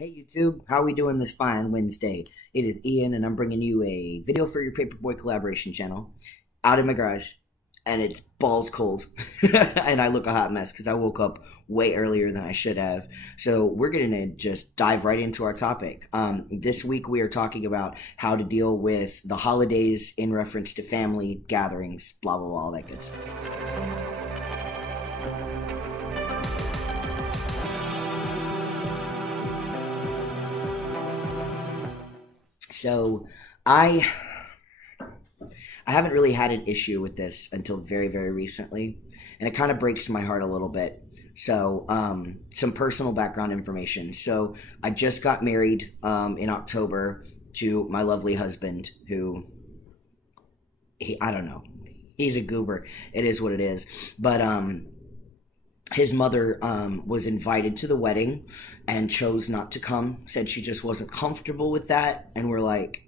Hey YouTube, how are we doing this fine Wednesday? It is Ian and I'm bringing you a video for your Paperboy collaboration channel out in my garage, and it's balls cold and I look a hot mess because I woke up way earlier than I should have. So we're going to just dive right into our topic. This week we are talking about how to deal with the holidays in reference to family gatherings, blah blah blah, all that good stuff. So I I haven't really had an issue with this until very, very recently, and it kind of breaks my heart a little bit. So, some personal background information. So, I just got married in October to my lovely husband, who I don't know, he's a goober. It is what it is. But his mother was invited to the wedding and chose not to come. Said she just wasn't comfortable with that, and we're like,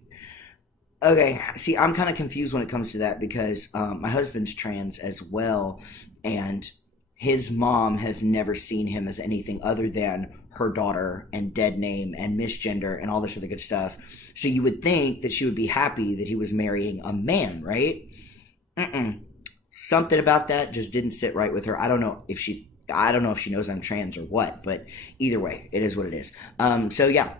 okay, see, I'm kind of confused when it comes to that because my husband's trans as well, and his mom has never seen him as anything other than her daughter and dead name and misgender and all this other good stuff. So you would think that she would be happy that he was marrying a man, right? Something about that just didn't sit right with her. I don't know if she knows I'm trans or what, but either way, it is what it is. So yeah,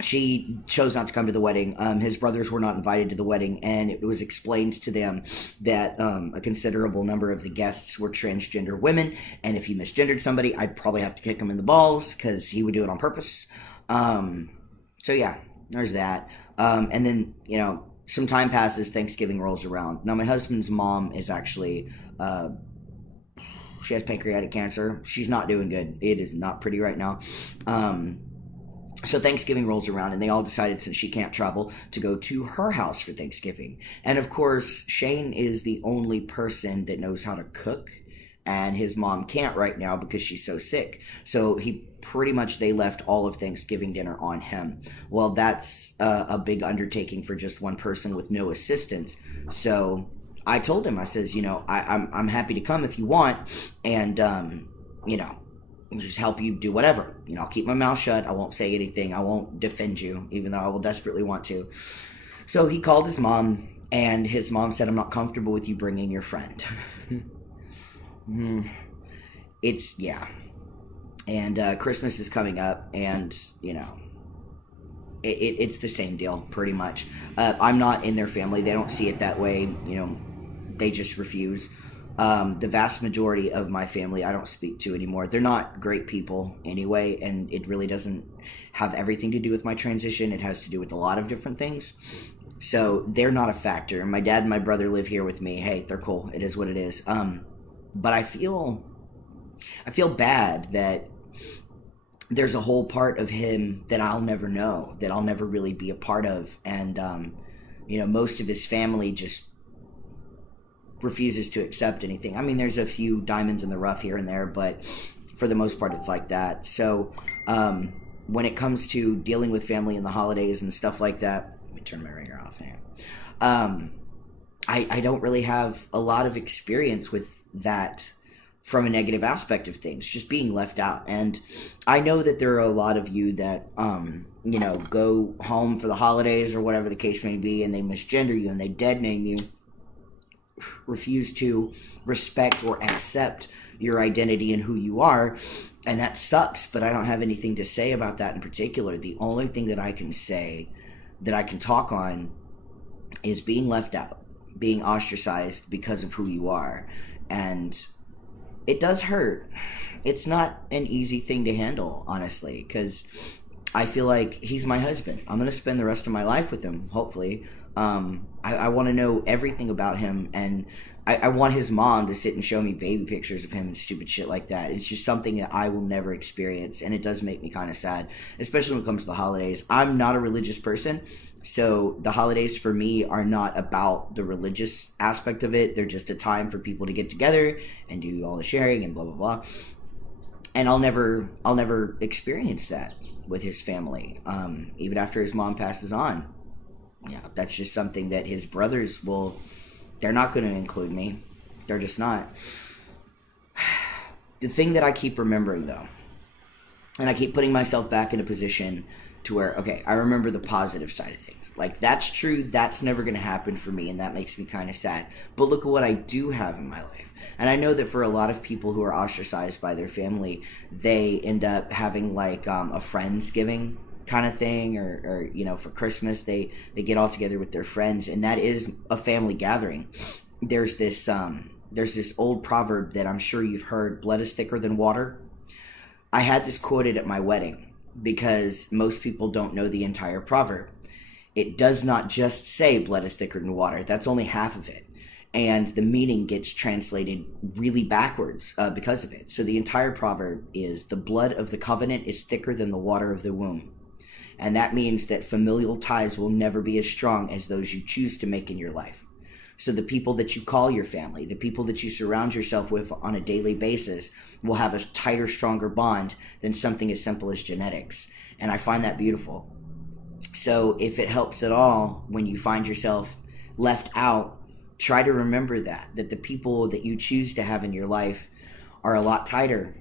she chose not to come to the wedding. His brothers were not invited to the wedding, and it was explained to them that a considerable number of the guests were transgender women, and if he misgendered somebody, I'd probably have to kick him in the balls because he would do it on purpose. So yeah, there's that. And then, some time passes, Thanksgiving rolls around. Now, my husband's mom is actually, she has pancreatic cancer. She's not doing good. It is not pretty right now. So Thanksgiving rolls around, and they all decided, since she can't travel, to go to her house for Thanksgiving. And of course, Shane is the only person that knows how to cook, and his mom can't right now because she's so sick. So they left all of Thanksgiving dinner on him. Well, that's a big undertaking for just one person with no assistance. So I told him, I says, I'm happy to come if you want, and I'll just help you do whatever. I'll keep my mouth shut. I won't say anything. I won't defend you, even though I will desperately want to. So he called his mom, and his mom said, I'm not comfortable with you bringing your friend. Yeah. And Christmas is coming up, and, it's the same deal, pretty much. I'm not in their family. They don't see it that way. They just refuse. The vast majority of my family I don't speak to anymore. They're not great people anyway, and it really doesn't have everything to do with my transition. It has to do with a lot of different things. So they're not a factor. My dad and my brother live here with me. Hey, they're cool. It is what it is. But I feel bad that there's a whole part of him that I'll never know, that I'll never really be a part of. And, most of his family just refuses to accept anything. I mean, there's a few diamonds in the rough here and there, but for the most part, it's like that. So, when it comes to dealing with family in the holidays and stuff like that, let me turn my ringer off here. I don't really have a lot of experience with that from a negative aspect of things, just being left out. And I know that there are a lot of you that, go home for the holidays or whatever the case may be, and they misgender you and they dead name you, refuse to respect or accept your identity and who you are, and that sucks. But I don't have anything to say about that in particular. The only thing that I can say, that I can talk on, is being left out, being ostracized because of who you are. And it does hurt. It's not an easy thing to handle, honestly, because I feel like he's my husband. I'm going to spend the rest of my life with him, hopefully. I want to know everything about him, and I want his mom to sit and show me baby pictures of him and stupid shit like that. It's just something that I will never experience, and it does make me kind of sad, especially when it comes to the holidays. I'm not a religious person, so the holidays for me are not about the religious aspect of it. They're just a time for people to get together and do all the sharing and blah, blah, blah. And I'll never experience that with his family, even after his mom passes on. Yeah, that's just something that his brothers they're not going to include me. They're just not. The thing that I keep remembering, though, And I keep putting myself back in a position to where, okay, I remember the positive side of things. Like, that's true, that's never going to happen for me, and that makes me kind of sad. But look at what I do have in my life. And I know that for a lot of people who are ostracized by their family, they end up having, like, a Friendsgiving kind of thing, or you know, for Christmas, they get all together with their friends, and that is a family gathering. There's this old proverb that I'm sure you've heard, blood is thicker than water. I had this quoted at my wedding because most people don't know the entire proverb. It does not just say blood is thicker than water. That's only half of it. And the meaning gets translated really backwards because of it. So the entire proverb is, the blood of the covenant is thicker than the water of the womb. And that means that familial ties will never be as strong as those you choose to make in your life. So the people that you call your family, the people that you surround yourself with on a daily basis, will have a tighter, stronger bond than something as simple as genetics. And I find that beautiful. So if it helps at all, when you find yourself left out, try to remember that the people that you choose to have in your life are a lot tighter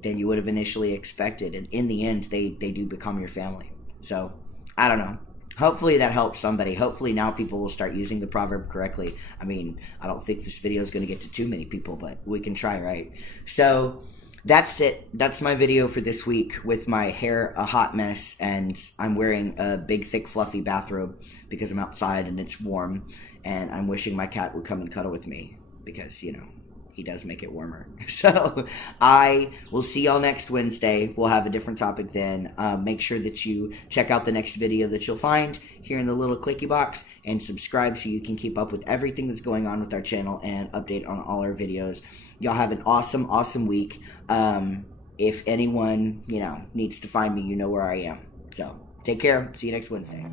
than you would have initially expected. And in the end, they do become your family. So, I don't know. Hopefully that helps somebody. Hopefully now people will start using the proverb correctly. I mean, I don't think this video is going to get to too many people, but we can try, right? So that's it. That's my video for this week, with my hair a hot mess, and I'm wearing a big, thick, fluffy bathrobe because I'm outside and it's warm, and I'm wishing my cat would come and cuddle with me because, you know, he does make it warmer. So I will see y'all next Wednesday. We'll have a different topic then. Make sure that you check out the next video that you'll find here in the little clicky box, and subscribe so you can keep up with everything that's going on with our channel and update on all our videos. Y'all have an awesome, awesome week. If anyone, you know, needs to find me, you know where I am. So take care. See you next Wednesday.